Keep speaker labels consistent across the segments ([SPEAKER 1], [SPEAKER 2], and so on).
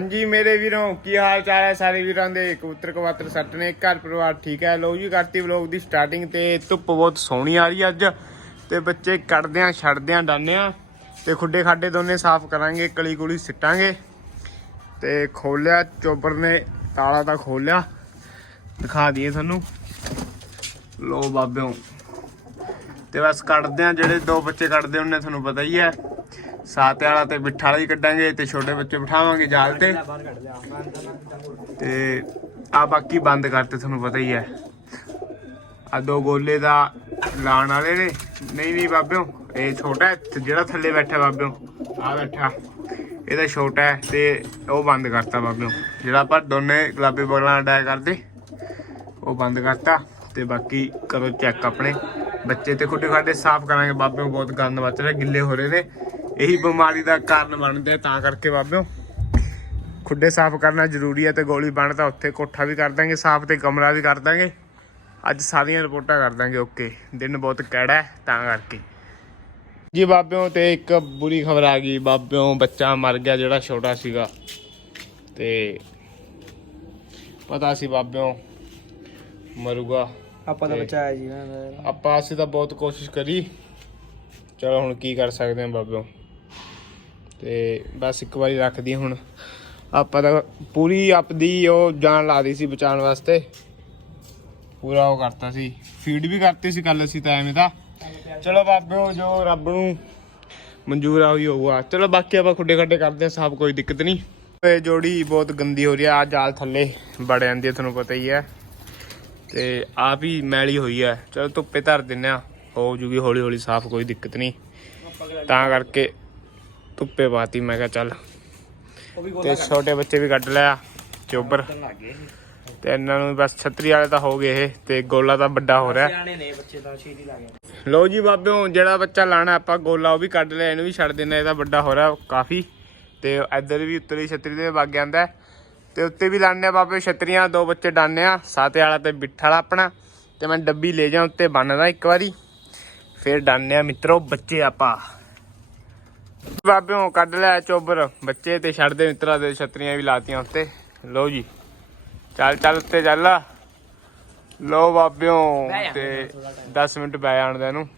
[SPEAKER 1] ਹਾਂਜੀ, ਮੇਰੇ ਵੀਰੋ, ਕੀ ਹਾਲ ਚਾਲ ਹੈ ਸਾਰੇ ਵੀਰਾਂ ਦੇ? ਕਬੂਤਰ ਕਵਾਤਰ ਸੱਟ ਨੇ, ਘਰ ਪਰਿਵਾਰ ਠੀਕ ਹੈ? ਲੋ ਜੀ, ਕਰਤੀ ਵਲੋਗ ਦੀ ਸਟਾਰਟਿੰਗ ਤੇ ਧੁੱਪ ਬਹੁਤ ਸੋਹਣੀ ਆ ਰਹੀ ਹੈ ਅੱਜ। ਤੇ ਬੱਚੇ ਕੱਢਦੇ ਆ, ਛੱਡਦੇ ਆ, ਡਾਨੇ ਆ। ਤੇ ਖੁੱਡੇ ਖਾਡੇ ਦੋਨੇ ਸਾਫ਼ ਕਰਾਂਗੇ, ਕਲੀ ਕੁਲੀ ਸਿੱਟਾਂਗੇ। ਤੇ ਖੋਲਿਆ, ਚੋਬਰ ਨੇ ਤਾਲਾ ਤਾਂ ਖੋਲਿਆ। ਦਿਖਾ ਦਈਏ ਤੁਹਾਨੂੰ। ਲੋ ਬਾਬਿਓ। ਤੇ ਬਸ ਕੱਢਦੇ ਆ, ਜਿਹੜੇ ਦੋ ਬੱਚੇ ਕੱਢਦੇ ਉਹਨੇ ਤੁਹਾਨੂੰ ਪਤਾ ਹੀ ਹੈ। ਸਾਤੇ ਵਾਲਾ ਤੇ ਮਿੱਠਾ ਵਾਲਾ ਹੀ ਕੱਢਾਂਗੇ ਤੇ ਛੋਟੇ ਬੱਚੇ ਬਿਠਾਵਾਂਗੇ ਜਾਲ ਤੇ। ਤੇ ਆ ਬਾਕੀ ਬੰਦ ਕਰਤੇ, ਤੁਹਾਨੂੰ ਪਤਾ ਹੀ ਹੈ। ਆ ਦੋ ਗੋਲੇ ਦਾ ਲਾਣ ਵਾਲੇ ਨੇ। ਨਹੀਂ ਨਹੀਂ ਬਾਬਿਓ, ਇਹ ਛੋਟਾ ਹੈ ਜਿਹੜਾ ਥੱਲੇ ਬੈਠਾ ਬਾਬਿਓ ਆ ਬੈਠਾ। ਇਹਦਾ ਛੋਟਾ ਹੈ ਤੇ ਉਹ ਬੰਦ ਕਰਤਾ ਬਾਬਿਓ। ਜਿਹੜਾ ਆਪਾਂ ਦੋਨੇ ਗੁਲਾਬੀ ਬਗਲਾਂ ਅਟੈਕ ਕਰਦੇ, ਉਹ ਬੰਦ ਕਰਤਾ। ਤੇ ਬਾਕੀ ਕਰੋ ਚੈੱਕ ਆਪਣੇ। ਬੱਚੇ ਤੇ ਖੁੱਡੇ ਖਾਡੇ ਸਾਫ਼ ਕਰਾਂਗੇ। ਬਾਬਿਓ ਬਹੁਤ ਗੰਦ ਮਚ ਰਿਹਾ, ਗਿੱਲੇ ਹੋ ਰਹੇ ਨੇ। ਇਹੀ ਬਿਮਾਰੀ ਦਾ ਕਾਰਨ ਬਣਦੇ ਤਾਂ ਕਰਕੇ ਬਾਬਿਓ। ਖੁੱਡੇ ਸਾਫ਼ ਕਰਨਾ ਜ਼ਰੂਰੀ ਹੈ ਤੇ ਗੋਲੀ ਬਣਦਾ ਉੱਥੇ ਕੋਠਾ ਵੀ ਕਰ ਦਾਂਗੇ ਸਾਫ਼ ਤੇ ਕਮਰਾ ਵੀ ਕਰ ਦਾਂਗੇ। ਅੱਜ ਸਾਰੀਆਂ ਰਿਪੋਰਟਾਂ ਕਰ ਦਾਂਗੇ ਓਕੇ। ਦਿਨ ਬਹੁਤ ਕਿਹੜਾ ਹੈ ਤਾਂ ਕਰਕੇ। ਜੀ ਬਾਬਿਓ ਤੇ ਇੱਕ ਬੁਰੀ ਖਬਰ ਆ ਗਈ। ਬਾਬਿਓ ਬੱਚਾ ਮਰ ਗਿਆ ਜਿਹੜਾ ਛੋਟਾ ਸੀਗਾ। ਤੇ ਪਤਾ ਸੀ ਬਾਬਿਓ ਮਰੂਗਾ।
[SPEAKER 2] ਆਪਾਂ ਤਾਂ
[SPEAKER 1] ਤੇ-
[SPEAKER 2] ਬਚਾਇਆ ਜੀ ਇਹਨਾਂ ਦਾ।
[SPEAKER 1] ਆਪਾਂ ਅਸੀਂ ਤਾਂ ਬਹੁਤ ਕੋਸ਼ਿਸ਼ ਕਰੀ। ਚਲੋ ਹੁਣ ਕੀ ਕਰ ਸਕਦੇ ਹਾਂ ਬਾਬਿਓ। ਤੇ ਬਸ ਇੱਕ ਵਾਰੀ ਰੱਖਦੀ ਹੁਣ। ਆਪਾਂ ਤਾਂ ਪੂਰੀ ਆਪਦੀ ਉਹ ਜਾਨ ਲਾ ਲਾਦੀ ਸੀ ਬਚਾਉਣ ਵਾਸਤੇ। ਪੂਰਾ ਉਹ ਕਰਤਾ ਸੀ। ਫੀਡ ਵੀ ਕਰਤੀ ਸੀ ਕੱਲ ਅਸੀਂ ਤਾਂ ਐਵੇਂ ਤਾਂ। ਚਲੋ ਬਾਬਿਓ ਜੋ ਰੱਬ ਨੂੰ ਮਨਜ਼ੂਰ ਆ ਹੋਈ ਹੋਊਗਾ। ਚਲੋ ਬਾਕੀ ਆਪਾਂ ਖੁੱਡੇ ਖੱਡੇ ਕਰਦੇ ਹਾਂ ਸਾਫ਼ ਕੋਈ ਦਿੱਕਤ ਨਹੀਂ। ਇਹ ਜੋੜੀ ਬਹੁਤ ਗੰਦੀ ਹੋ ਰਹੀ ਆ, ਆਹ ਜਾਲ ਥੱਲੇ ਬੜ ਜਾਂਦੀ ਹੈ ਤੁਹਾਨੂੰ ਪਤਾ ਹੀ ਹੈ ਤੇ ਆਪ ਹੀ ਮੈਲੀ ਹੋਈ ਹੈ ਚਲੋ ਧੁੱਪੇ ਧਰ ਦਿੰਨੇ ਆ। ਹੋ ਜੂਗੀ ਹੌਲੀ ਹੌਲੀ ਸਾਫ਼, ਕੋਈ ਦਿੱਕਤ ਨਹੀਂ। ਤਾਂ ਕਰਕੇ ਧੁੱਪੇ ਪਾਤੀ ਮੈਂ ਕਿਹਾ ਚੱਲ। ਤੇ ਛੋਟੇ ਬੱਚੇ ਵੀ ਕੱਢ ਲਿਆ ਚੋਬਰ ਤੇ ਇਹਨਾਂ ਨੂੰ ਬਸ ਛਤਰੀ ਵਾਲੇ ਤਾਂ ਹੋ ਗਏ ਇਹ ਤੇ ਗੋਲਾ ਤਾਂ ਵੱਡਾ ਹੋ ਰਿਹਾ। ਲਓ ਜੀ ਬਾਬਿਓ ਜਿਹੜਾ ਬੱਚਾ ਲਾਣਾ ਆਪਾਂ ਗੋਲਾ ਉਹ ਵੀ ਕੱਢ ਲਿਆ ਇਹਨੂੰ ਵੀ ਛੱਡ ਦੇਣਾ ਇਹਦਾ ਵੱਡਾ ਹੋ ਰਿਹਾ ਕਾਫੀ। ਤੇ ਇੱਧਰ ਵੀ ਉੱਤਰੀ ਛਤਰੀ ਦੇ ਵਗ ਜਾਂਦਾ। ਤੇ ਉੱਤੇ ਵੀ ਲਾਣੇ ਆ ਬਾਬੇ ਛਤਰੀਆਂ ਦੋ ਬੱਚੇ ਡਾਨੇ ਆ ਸਾਤੇ ਵਾਲਾ ਤੇ ਬਿੱਠਾ ਵਾਲਾ ਆਪਣਾ। ਤੇ ਮੈਂ ਡੱਬੀ ਲੈ ਜਾ ਉੱਤੇ ਬੰਨਦਾ ਇੱਕ ਵਾਰੀ। ਫਿਰ ਡਾਨੇ ਆ ਮਿੱਤਰੋ ਬੱਚੇ ਆਪਾਂ। ਬਾਬਿਓ ਕੱਢ ਲਿਆ ਚੋਬਰ। ਬੱਚੇ ਤੇ ਛੱਡ ਦੇ ਮਿੱਤਰਾ ਦੇ ਛਤਰੀਆਂ ਵੀ ਲਾਤੀਆਂ ਉੱਤੇ। ਲਓ ਜੀ। ਚੱਲ ਚੱਲ ਉੱਤੇ ਚੱਲ। ਲੋ ਬਾਬਿਓ ਤੇ
[SPEAKER 2] ਥੋੜ੍ਹਾ
[SPEAKER 1] 10 ਮਿੰਟ ਬੈ ਜਾਣ ਦੇ ਇਹਨੂੰ।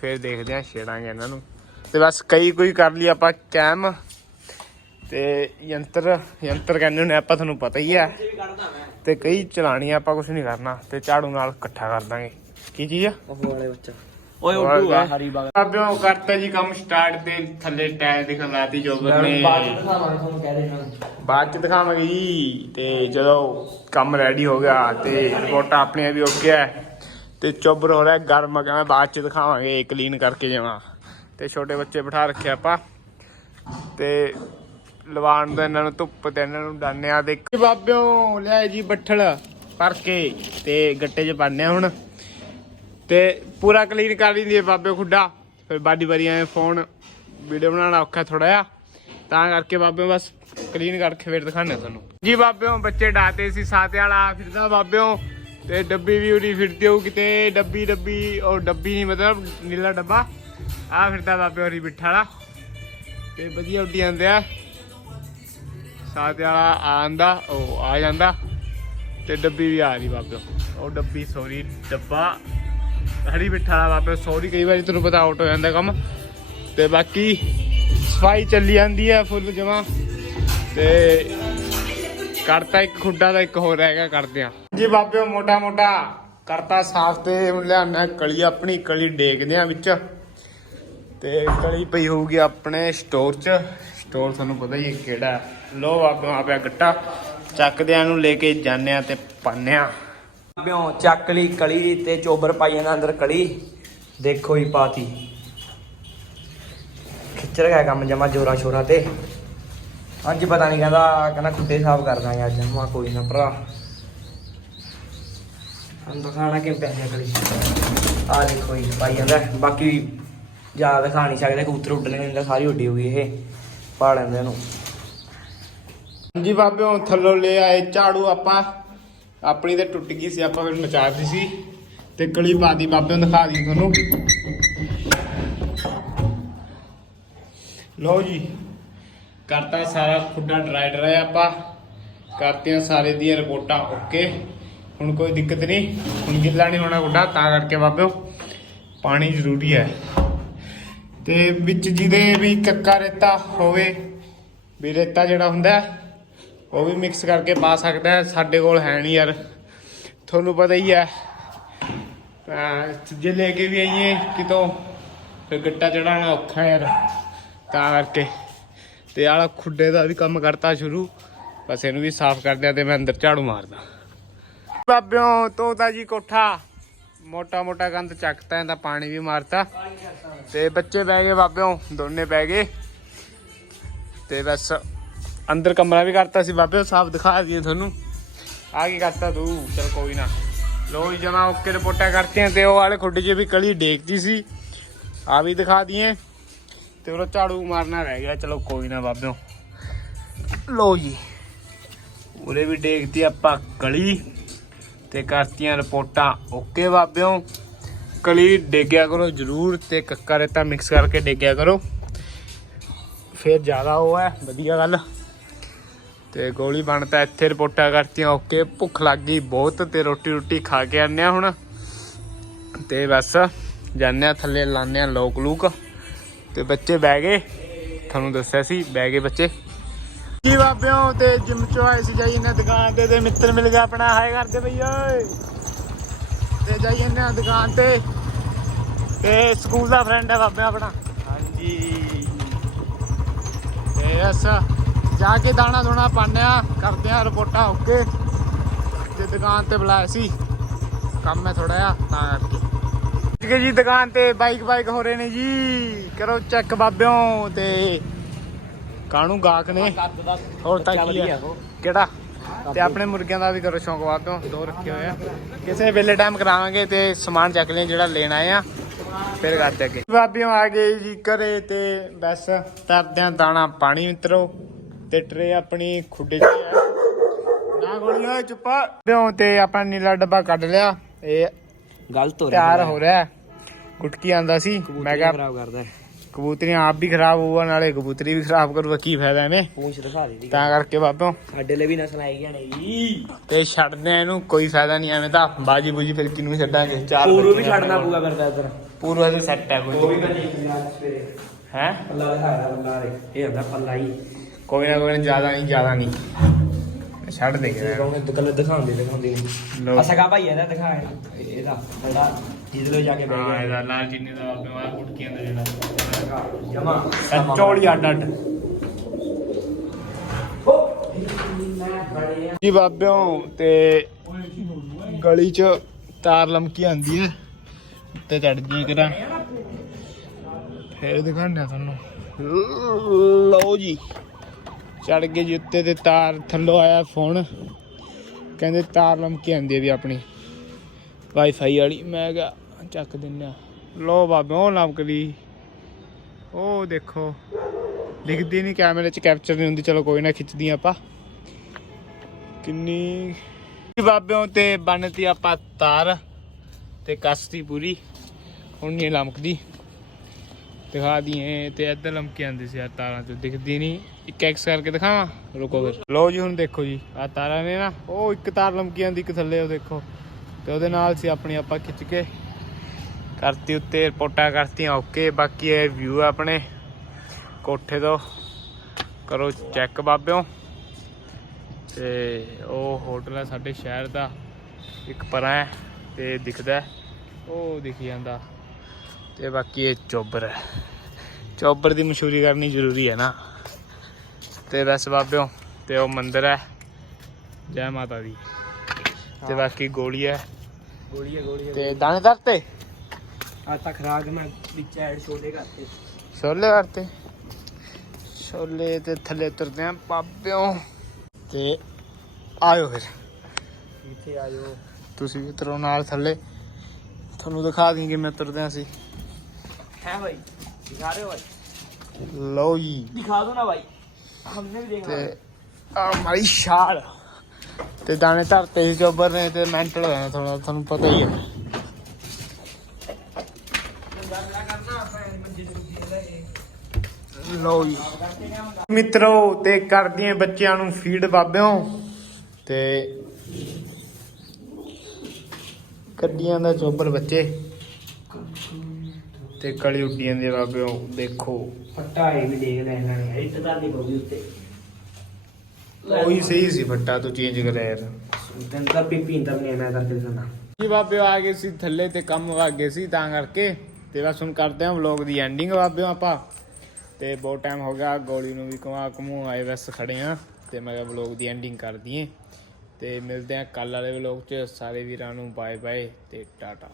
[SPEAKER 1] ਫਿਰ ਦੇਖਦੇ ਆ ਛੇੜਾਂਗੇ ਇਹਨਾਂ ਨੂੰ। ਤੇ ਬਸ ਕਈ ਕੋਈ ਕਰ ਲਈ ਆਪਾਂ ਕੈਮ। ਤੇ ਯੰਤਰ ਯੰਤਰ ਕਹਿੰਦੇ ਨੇ ਆਪਾਂ ਤੁਹਾਨੂੰ ਪਤਾ ਹੀ
[SPEAKER 2] ਮੈਂ
[SPEAKER 1] ਤੇ ਕਈ ਚਲਾਣੀ ਆਪਾਂ ਕੁਝ ਨਹੀਂ ਕਰਨਾ। ਤੇ ਝਾੜੂ ਨਾਲ ਇਕੱਠਾ ਕਰ ਦਾਂਗੇ। ਕੀ ਚੀਜ਼ ਆ?
[SPEAKER 2] ਉਹ ਵਾਲੇ ਬੱਚਾ। ਓਏ ਉੱਡੂ ਆ। ਹਰੀ ਬਾਗ।
[SPEAKER 1] ਬਾਬਿਓ ਕਰਤਾ ਜੀ ਕੰਮ ਸਟਾਰਟ ਤੇ ਥੱਲੇ ਟਾਇਰ ਦਿਖਣ ਲਾਤੀ ਜੋਬਰ ਨੇ।
[SPEAKER 2] ਬਾਅਦ ਚ ਦਿਖਾਵਾਂਗੇ ਤੁਹਾਨੂੰ ਕਹਿ ਦੇਣਾ।
[SPEAKER 1] ਬਾਅਦ ਚ ਦਿਖਾਵਾਂਗੇ ਜੀ। ਤੇ ਜਦੋਂ ਕੰਮ ਰੈਡੀ ਹੋ ਗਿਆ ਤੇ ਰਿਪੋਰਟਾਂ ਆਪਣੀਆਂ ਵੀ ਓਕੇ ਹੈ ਤੇ ਚੁੱਬਰ ਹੋ ਰਿਹਾ ਗਰਮ ਕਹਿੰਦਾ ਬਾਅਦ ਚ ਦਿਖਾਵਾਂਗੇ ਕਲੀਨ ਕਰਕੇ ਜਾਵਾਂ। ਤੇ ਛੋਟੇ ਬੱਚੇ ਬਿਠਾ ਰੱਖੇ ਆਪਾਂ। ਤੇ ਲਵਾਣ ਦਾ ਇਹਨਾਂ ਨੂੰ ਧੁੱਪ ਤੇ ਇਹਨਾਂ ਨੂੰ ਡਾਨਿਆ ਦੇ। ਬਾਬਿਓ ਲਿਆਏ ਜੀ ਬੱਠਲ ਭਰ ਕੇ ਤੇ ਗੱਟੇ 'ਚ ਪਾਣੇ ਹੁਣ। ਤੇ ਪੂਰਾ ਕਲੀਨ ਕਰ ਦਿੰਦੀ ਬਾਬੇ ਖੁੱਡਾ। ਫਿਰ ਬਾਡੀ ਬਾਰੀ ਐ ਫੋਨ ਵੀਡੀਓ ਬਣਾਉਣਾ ਔਖਾ ਥੋੜਾ ਜਿਹਾ। ਤਾਂ ਕਰਕੇ ਬਾਬੇ ਬਸ ਕਲੀਨ ਕਰਕੇ ਫਿਰ ਦਿਖਾਣੇ ਤੁਹਾਨੂੰ। ਜੀ ਬਾਬਿਓ, ਬੱਚੇ ਡਾਤੇ ਸੀ ਸਾਤੇ ਵਾਲਾ ਫਿਰਦਾ ਬਾਬਿਓ। ਤੇ ਡੱਬੀ ਵੀ ਉਰੀ ਫਿਰਦੀ ਹੋਊ ਕਿਤੇ, ਡੱਬੀ ਡੱਬੀ, ਉਹ ਡੱਬੀ ਨਹੀਂ ਮਤਲਬ ਨੀਲਾ ਡੱਬਾ। ਆ ਫਿਰਦਾ ਬਾਬੇ ਹੋਰੀ ਬਿੱਠਾ ਵਾਲਾ। ਤੇ ਵਧੀਆ ਉੱਡੀ ਜਾਂਦੇ ਆ। ਸਾਤੇ ਵਾਲਾ ਆਂਦਾ ਉਹ ਆ ਜਾਂਦਾ। ਤੇ ਡੱਬੀ ਵੀ ਆ ਰਹੀ ਬਾਬਿਓ। ਉਹ ਡੱਬੀ ਸੋਰੀ, ਡੱਬਾ। ਹਰੀ ਬਿਠਾ ਵਾਲਾ ਬਾਬੇ ਸੋਰੀ ਕਈ ਵਾਰੀ ਤੁਹਾਨੂੰ ਪਤਾ ਆਊਟ ਹੋ ਜਾਂਦਾ ਕੰਮ। ਤੇ ਬਾਕੀ ਸਫ਼ਾਈ ਚੱਲੀ ਜਾਂਦੀ ਹੈ ਫੁੱਲ ਜਮਾ। ਤੇ ਕਰਤਾ ਇੱਕ ਖੁੱਡਾ ਦਾ ਇੱਕ ਹੋਰ ਹੈਗਾ, ਕਰਦੇ ਆ ਜੀ ਬਾਬਿਓ, ਮੋਟਾ ਮੋਟਾ ਕਰਤਾ ਸਾਫ਼ ਤੇ ਹੁਣ ਲਿਆਣਾ ਕਲੀ ਆਪਣੀ, ਕਲੀ ਡੇਕਦੇ ਆ ਵਿੱਚ। ਤੇ ਕਲੀ ਪਈ ਹੋਊਗੀ ਆਪਣੇ ਸਟੋਰ 'ਚ। ਸਟੋਰ ਤੁਹਾਨੂੰ ਪਤਾ ਹੀ ਹੈ ਕਿਹੜਾ। ਹੈ। ਲੋ ਬਾਬਿਓ ਆ ਗੱਟਾ ਚੱਕਦਿਆਂ ਨੂੰ ਲੈ ਕੇ ਜਾਂਦੇ ਆ ਤੇ ਪਾਉਂਦੇ ਆ
[SPEAKER 2] ਬਿਓ ਚੱਕ ਲਈ ਕਲੀ ਤੇ ਚੋਬਰ ਪਾਈ ਜਾਂਦਾ ਅੰਦਰ ਕਲੀ। ਦੇਖੋ ਹੀ ਪਾਤੀ। ਖਿੱਚ ਰਿਹਾ ਕੰਮ ਜਮਾ ਜੋਰਾਂ ਸ਼ੋਰਾਂ ਤੇ। ਅੱਜ ਪਤਾ ਨਹੀਂ ਕਹਿੰਦਾ ਕਹਿੰਦਾ ਖੁੱਡੇ ਸਾਫ਼ ਕਰ ਦਾਂਗੇ ਅੱਜ। ਮਾ ਕੋਈ ਨਾ ਭਰਾ। ਹਮ ਦਿਖਾਣਾ ਕਿ ਪੈਸੇ ਕਲੀ। ਆ ਦੇਖੋ ਹੀ ਪਾਈ ਜਾਂਦਾ। ਬਾਕੀ ਜ਼ਿਆਦਾ ਦਿਖਾ ਨਹੀਂ ਸਕਦੇ, ਕਬੂਤਰ ਉੱਡਣੇ ਨਹੀਂ ਸਾਰੀ ਉੱਡੀ ਹੋਈ ਇਹ। ਪਾ ਲੈਂਦੇ ਇਹਨੂੰ।
[SPEAKER 1] ਜੀ ਬਾਬਿਓ, ਥੱਲੋਂ ਲੈ ਆਏ ਝਾੜੂ ਆਪਾਂ। ਆਪਣੀ ਤੇ ਟੁੱਟ ਗਈ ਸੀ, ਆਪਾਂ ਫਿਰ ਮਚਾਤੀ ਸੀ ਤੇ ਕਲੀ ਪਾਦੀ ਨੂੰ ਦਿਖਾ ਦੀ ਤੁਹਾਨੂੰ। ਲਓ ਜੀ, ਕਰਤਾ ਸਾਰਾ ਖੁੱਡਾ ਡਰਾਈ ਡਰਾਈ ਆਪਾਂ, ਕਰਤੀਆਂ ਸਾਰੇ ਦੀਆਂ ਰਿਪੋਰਟਾਂ ਓਕੇ ਹੁਣ ਕੋਈ ਦਿੱਕਤ ਨਹੀਂ, ਹੁਣ ਗਿੱਲਾ ਨਹੀਂ ਹੋਣਾ ਖੁੱਡਾ, ਤਾਂ ਕਰਕੇ ਬਾਬਿਓ, ਪਾਣੀ ਜ਼ਰੂਰੀ ਹੈ। ਤੇ ਵਿੱਚ ਜਿਹਦੇ ਵੀ ਕੱਕਾ ਰੇਤਾ ਹੋਵੇ, ਵੀ ਰੇਤਾ ਜਿਹੜਾ ਹੁੰਦਾ ਉਹ ਵੀ ਮਿਕਸ ਕਰਕੇ ਪਾ ਸਕਦਾ ਹੈ, ਸਾਡੇ ਕੋਲ ਹੈ ਨਹੀਂ ਯਾਰ। ਤੁਹਾਨੂੰ ਪਤਾ ਹੀ ਹੈ। ਜੇ ਲੈ ਕੇ ਵੀ ਆਈਏ ਕਿਤੋਂ, ਫਿਰ ਗੱਟਾ ਚੜਾਉਣਾ ਔਖਾ ਯਾਰ। ਤਾਂ ਕਰਕੇ। ਤੇ ਆਲਾ ਖੁੱਡੇ ਦਾ ਵੀ ਕੰਮ ਕਰਤਾ ਸ਼ੁਰੂ। ਬਸ ਇਹਨੂੰ ਵੀ ਸਾਫ਼ ਕਰ ਦਿਆ ਤੇ ਮੈਂ ਅੰਦਰ ਝਾੜੂ ਮਾਰਦਾ। ਬਾਬਿਓ, ਤੋਤਾ ਜੀ ਕੋਠਾ। ਮੋਟਾ ਮੋਟਾ ਗੰਦ ਚੱਕਤਾ, ਇਹਦਾ ਪਾਣੀ ਵੀ ਮਾਰਤਾ। ਤੇ ਬੱਚੇ ਬਹਿ ਗਏ ਬਾਬਿਓ, ਦੋਨੇ ਬਹਿ ਗਏ। ਤੇ ਬਸ ਅੰਦਰ ਕਮਰਾ ਵੀ ਕਰਤਾ ਸੀ ਬਾਬਿਓ ਸਾਫ਼ ਦਿਖਾ ਦਈਏ ਤੁਹਾਨੂੰ। ਆ ਕੀ ਕਰਤਾ ਤੂੰ? ਚਲ ਕੋਈ ਨਾ। ਲੋ ਜੀ, ਜਮਾ ਓਕੇ ਰਿਪੋਰਟਾਂ ਕਰਤੀਆਂ ਤੇ ਉਹ ਵਾਲੇ ਖੁੱਡ 'ਚ ਵੀ ਕਲੀ ਡੇਕਦੀ ਸੀ। ਆ ਵੀ ਦਿਖਾ ਦਈਏ। ਤੇ ਉਹ ਝਾੜੂ ਮਾਰਨਾ ਰਹਿ ਗਿਆ। ਚਲੋ ਕੋਈ ਨਾ ਬਾਬਿਓ। ਲੋ ਜੀ, ਉਰੇ ਵੀ ਡੇਕਤੀ ਆਪਾਂ ਕਲੀ ਤੇ ਕਰਤੀਆਂ ਰਿਪੋਰਟਾਂ। ਓਕੇ ਬਾਬਿਓ। ਕਲੀ ਡੇਗਿਆ ਕਰੋ ਜਰੂਰ ਤੇ ਕੱਕਾ ਰੇਤਾ ਮਿਕਸ ਕਰਕੇ ਡੇਗਿਆ ਕਰੋ। ਫਿਰ ਜ਼ਿਆਦਾ ਉਹ ਹੈ, ਵਧੀਆ ਗੱਲ। ਤੇ ਗੋਲੀ ਬਣਤਾ ਇੱਥੇ ਰਿਪੋਰਟਾਂ ਕਰਤੀਆਂ ਓਕੇ ਭੁੱਖ ਲੱਗ ਗਈ ਬਹੁਤ ਤੇ ਰੋਟੀ ਰੋਟੀ ਖਾ ਕੇ ਆਨੇ ਆ ਹੁਣ। ਤੇ ਬਸ ਜਾਂਦੇ ਆ ਥੱਲੇ ਲਾਣੇ ਆ ਲੋਕ ਲੂਕ। ਤੇ ਬੱਚੇ ਬਹਿ ਗਏ ਤੁਹਾਨੂੰ ਦੱਸਿਆ ਸੀ ਬਹਿ ਗਏ ਬੱਚੇ। ਕੀ ਬਾਬਿਓ ਤੇ ਜਿਮ ਚੋਂ ਆਏ ਸੀ ਜਾਈ ਇਹਨਾਂ ਦੁਕਾਨ ਤੇ ਤੇ ਮਿੱਤਰ ਮਿਲ ਗਿਆ ਆਪਣਾ ਹਾਏ ਕਰਦੇ ਬਈ ਓਏ। ਤੇ ਜਾਈ ਇਹਨਾਂ ਦੁਕਾਨ ਤੇ ਤੇ ਸਕੂਲ ਦਾ ਫਰੈਂਡ ਹੈ ਬਾਬਿਓ ਆਪਣਾ। ਹਾਂਜੀ। ਤੇ ਅਸ ਜਾ ਕੇ ਦਾਣਾ ਦੋਣਾ ਪਾਉਂਦੇ ਆ ਕਰਦੇ ਆ ਰਿਪੋਰਟਾਂ ਓਕੇ। ਤੇ ਦੁਕਾਨ ਤੇ ਬੁਲਾਇਆ ਸੀ। ਕੰਮ ਹੈ ਥੋੜਾ ਜਿਹਾ, ਤਾਂ ਕਰਕੇ। ਠੀਕ ਹੈ ਜੀ, ਦੁਕਾਨ ਤੇ ਬਾਈਕ ਬਾਈਕ ਹੋ ਰਹੇ ਨੇ ਜੀ। ਕਰੋ ਚੈੱਕ ਬਾਬਿਓ ਤੇ ਕਾਣੂ ਗਾਹਕ ਨੇ? ਹੋਰ ਤਾਂ ਕੀ ਹੈ? ਕਿਹੜਾ? ਤੇ ਆਪਣੇ ਮੁਰਗਿਆਂ ਦਾ ਵੀ ਕਰੋ ਸ਼ੌਂਕ ਬਾਬਿਓ, ਦੋ ਰੱਖੇ ਹੋਏ ਆ। ਕਿਸੇ ਵੇਲੇ ਟਾਈਮ ਕਰਾਵਾਂਗੇ ਤੇ ਸਮਾਨ ਚੱਕ ਲਿਆ, ਜਿਹੜਾ ਲੈਣਾ ਆ। ਫਿਰ ਕਰਦੇ ਅੱਗੇ। ਬਾਬਿਓ ਆ ਗਏ ਜੀ ਘਰੇ ਤੇ ਬਸ ਤਰਦੇ ਦਾਣਾ ਪਾਣੀ, ਮਿੱਤਰੋ। ਤੇ ਟਰੇ ਆਪਣੀ ਖੁੱਡੇ 'ਚ ਹੈ ਨਾ ਗੋਲੀ ਹੋਏ ਚੁੱਪਾ ਬਿਓ ਤੇ ਆਪਣਾ ਨੀਲਾ ਡੱਬਾ ਕੱਢ ਲਿਆ। ਇਹ
[SPEAKER 2] ਗਲਤ ਹੋ ਰਿਹਾ
[SPEAKER 1] ਤਿਆਰ ਹੋ ਰਿਹਾ। ਗੁਟਕੀ ਆਂਦਾ ਸੀ। ਮੈਂ ਕਿਹਾ
[SPEAKER 2] ਖਰਾਬ ਕਰਦਾ
[SPEAKER 1] ਕਬੂਤਰੀਆਂ ਆਪ ਵੀ ਖਰਾਬ ਹੋਊਗਾ ਨਾਲੇ ਕਬੂਤਰੀ ਵੀ ਖਰਾਬ ਕਰੂਗਾ ਕੀ ਫਾਇਦਾ ਇਹਨੇ?
[SPEAKER 2] ਪੂੰਛ ਦਿਖਾ ਦੇ ਦੀ
[SPEAKER 1] ਤਾਂ ਕਰਕੇ ਬਾਬਿਓ
[SPEAKER 2] ਸਾਡੇ ਲਈ ਵੀ ਨਸਲ ਆਏਗੀਆਂ ਨੇ ਜੀ
[SPEAKER 1] ਤੇ ਛੱਡਦੇ ਆ ਇਹਨੂੰ ਕੋਈ ਫਾਇਦਾ ਨਹੀਂ ਐਵੇਂ ਤਾਂ ਬਾਜੀ ਬੂਜੀ ਫਿਰ ਕਿਨੂੰ ਛੱਡਾਂਗੇ? ਚਾਰ
[SPEAKER 2] ਪੂਰੂ ਵੀ ਛੱਡਣਾ ਪੂਗਾ ਕਰਦਾ ਇੱਧਰ।
[SPEAKER 1] ਪੂਰੂ ਹਜੇ ਸੈੱਟ ਹੈ
[SPEAKER 2] ਉਹ
[SPEAKER 1] ਕੋਈ
[SPEAKER 2] ਵੀ ਕਦੀ ਸਵੇਰੇ।
[SPEAKER 1] ਹੈ?
[SPEAKER 2] ਪੱਲਾ ਦਿਖਾਇਆ ਪੱਲਾ ਦੇ ਇਹ ਹੁੰਦਾ ਪੱਲਾ ਹੀ।
[SPEAKER 1] ਕੋਈ ਨਾ ਕੋਈ ਨਾ ਜ਼ਿਆਦਾ ਨਹੀਂ ਜ਼ਿਆਦਾ ਨਹੀਂ। ਛੱਡ ਦੇ
[SPEAKER 2] ਇਹ ਕੌਣ ਦੁਕਾਨ ਦਿਖਾਉਂਦੇ ਦਿਖਾਉਂਦੇ
[SPEAKER 1] ਲੋ
[SPEAKER 2] ਅਸਾ ਕਾ ਭਾਈ ਇਹਦਾ ਦਿਖਾਇਆ ਇਹਦਾ ਬੜਾ ਜਿੱਦ ਲੋ ਜਾ ਕੇ
[SPEAKER 1] ਹਾਂ
[SPEAKER 2] ਬਹਿ
[SPEAKER 1] ਇਹਦਾ ਲਾਲ ਚੀਨੀ ਦਾ ਬਾਬਿਓ ਆ ਗੁਟਕੀਆਂ ਦਾ ਜਿਹੜਾ।
[SPEAKER 2] ਗਿਆ ਜਮਾ
[SPEAKER 1] ਚੌੜੀ ਅੱਡ ਅੱਡ। ਜੀ ਬਾਬਿਓ ਤੇ ਗਲੀ ਚ ਤਾਰ ਲਮਕੀ ਆਂਦੀ ਹੈ ਤੇ ਚੜ ਜੀ ਕਰਾਂ ਫੇਰ ਦਿਖਾਣਾ ਤੁਹਾਨੂੰ। ਲਓ ਜੀ। ਚੜ ਗਏ ਜੀ ਉੱਤੇ ਤੇ ਤਾਰ ਥੱਲੋਂ ਆਇਆ ਫੋਨ। ਕਹਿੰਦੇ ਤਾਰ ਲਮਕੀ ਆਂਦੀ ਹੈ ਵੀ ਆਪਣੀ ਵਾਈਫਾਈ ਵਾਲੀ। ਮੈਂ ਕਿਹਾ, ਚੱਕ ਦਿੰਨੇ ਆ। ਲੋ ਬਾਬੇ ਲਮਕ ਲਈ ਉਹ ਦੇਖੋ, ਦਿਖਦੀ ਨਹੀਂ ਕੈਮਰੇ 'ਚ ਕੈਪਚਰ ਨਹੀਂ ਹੁੰਦੀ। ਚਲੋ ਕੋਈ ਨਾ, ਖਿੱਚਦੀ ਆਪਾਂ। ਕਿੰਨੀ ਬਾਬਿਆਂ ਤੇ ਬੰਨਤੀ ਆਪਾਂ ਤਾਰ ਤੇ ਕਸਤੀ ਪੂਰੀ। ਹੁਣ ਨਹੀਂ ਲਮਕਦੀ। ਦਿਖਾ ਦਈਏ, ਤੇ ਇੱਧਰ ਲਮਕੀ ਆਂਦੀ ਸੀ ਯਾਰ ਤਾਰਾਂ ਚ। ਦਿਖਦੀ ਨਹੀਂ ਇੱਕ ਐਕਸ ਕਰਕੇ ਦਿਖਾਵਾਂ? ਰੁਕੋ ਫਿਰ। ਲਓ ਜੀ ਹੁਣ ਦੇਖੋ ਜੀ। ਆ ਤਾਰਾਂ ਨੇ ਨਾ। ਉਹ ਇੱਕ ਤਾਰ ਲਮਕੀ ਆਂਦੀ ਇੱਕ ਥੱਲੇ ਉਹ ਦੇਖੋ। ਤੇ ਉਹਦੇ ਨਾਲ ਸੀ ਆਪਣੀ ਆਪਾਂ ਖਿੱਚ ਕੇ। ਕਰਤੀ ਉੱਤੇ ਰਿਪੋਰਟਾਂ ਕਰਤੀਆਂ ਓਕੇ। ਬਾਕੀ ਇਹ ਵਿਊ ਆਪਣੇ। ਕੋਠੇ ਤੋਂ। ਕਰੋ ਚੈੱਕ ਬਾਬਿਓ। ਤੇ ਉਹ ਹੋਟਲ ਹੈ ਸਾਡੇ ਸ਼ਹਿਰ ਦਾ। ਇੱਕ ਪਰਾਂ ਹੈ ਤੇ ਦਿਖਦਾ ਉਹ ਦਿਖ ਜਾਂਦਾ। ਤੇ ਬਾਕੀ ਇਹ ਚੋਬਰ ਹੈ। ਚੋਬਰ ਦੀ ਮਸ਼ਹੂਰੀ ਕਰਨੀ ਜ਼ਰੂਰੀ ਹੈ ਨਾ। ਤੇ ਵੈਸੇ ਬਾਬਿਓ ਤੇ ਉਹ ਮੰਦਿਰ ਹੈ। ਜੈ ਮਾਤਾ ਦੀ। ਤੇ ਬਾਕੀ ਗੋਲੀ ਹੈ।
[SPEAKER 2] ਗੋਲੀ ਹੈ ਗੋਲੀ
[SPEAKER 1] ਤੇ ਦਾਣੇ ਧਰਤੇ?
[SPEAKER 2] ਅੱਜ ਤੱਕ ਰਾਗ ਮੈਂ ਵਿੱਚ ਐਡ ਛੋਲੇ ਕਰਤੇ।
[SPEAKER 1] ਛੋਲੇ ਕਰਤੇ ਛੋਲੇ ਤੇ ਥੱਲੇ ਉਤਰਦੇ ਆ ਬਾਬਿਓ। ਤੇ ਆਇਓ ਫਿਰ।
[SPEAKER 2] ਇੱਥੇ ਆਇਓ।
[SPEAKER 1] ਤੁਸੀਂ ਵੀ ਉਤਰੋ ਨਾਲ ਥੱਲੇ। ਤੁਹਾਨੂੰ ਦਿਖਾ ਦਿੰਗੇ ਕਿਵੇਂ ਉਤਰਦੇ ਆ ਅਸੀਂ।
[SPEAKER 2] ਹੈ ਭਾਈ ਦਿਖਾ ਰਹੇ ਹੋ ਭਾਈ
[SPEAKER 1] ਲਓ ਜੀ।
[SPEAKER 2] ਦਿਖਾ ਦੋ ਨਾ ਭਾਈ
[SPEAKER 1] ਤੇ ਆ ਮਾਰੀ ਛਾਲ। ਤੇ ਦਾਣੇ ਧਰਤੇ ਸੀ ਜੋਬਰ ਨੇ ਤੇ ਮੈਂਟਲ ਹੋ ਜਾਣਾ ਥੋੜਾ ਤੁਹਾਨੂੰ ਪਤਾ ਹੀ ਹੈ।
[SPEAKER 2] ਲੋ
[SPEAKER 1] ਮਿੱਤਰੋ ਤੇ ਕਰਦੀਆਂ ਬੱਚਿਆਂ ਨੂੰ ਫੀਡ ਬਾਬਿਓ। ਤੇ ਕੱਡੀਆਂ ਦਾ ਚੋਬਰ ਬੱਚੇ। ਤੇ ਕਲੀ ਉੱਡੀਆਂ ਦੇ ਬਾਬਿਓ ਦੇਖੋ।
[SPEAKER 2] ਫੱਟਾ ਇਹ ਵੀ ਦੇਖ ਲੈ ਇਹਨਾਂ ਨੇ ਇੱਟ ਤਾਂ ਦੀ ਬੋਗੀ ਉੱਤੇ।
[SPEAKER 1] ਉਹੀ ਸਹੀ ਸੀ ਫੱਟਾ ਤੂੰ ਚੇਂਜ ਕਰਿਆ ਯਾਰ
[SPEAKER 2] ਤੈਨੂੰ ਤਾਂ ਪੀਪੀ ਤਾਂ ਨਹੀਂ ਮੈਂ ਕਰਕੇ ਦਿਖਾਣਾ
[SPEAKER 1] ਜੀ ਬਾਬਿਓ ਆ ਗਏ ਸੀ ਥੱਲੇ ਤੇ ਕੰਮ ਵਗ ਗਏ ਸੀ ਤਾਂ ਕਰਕੇ। ਤੇ ਬਸ ਹੁਣ ਕਰਦੇ ਹਾਂ ਵਲੌਗ ਦੀ ਐਂਡਿੰਗ ਬਾਬਿਓ ਆਪਾਂ। ਤੇ ਬਹੁਤ ਟਾਈਮ ਹੋ ਗਿਆ ਗੋਲੀ ਨੂੰ ਵੀ ਕਮਾ ਕਮੂ ਆਏ ਬਸ ਖੜੇ ਆ ਤੇ ਮੈਂ ਕਿਹਾ ਵਲੌਗ ਦੀ ਐਂਡਿੰਗ ਕਰ ਦਈਏ। ਤੇ ਮਿਲਦੇ ਆ ਕੱਲ ਵਾਲੇ ਵਲੌਗ 'ਚ। ਸਾਰੇ ਵੀਰਾਂ ਨੂੰ ਬਾਏ ਬਾਏ ਤੇ ਟਾਟਾ।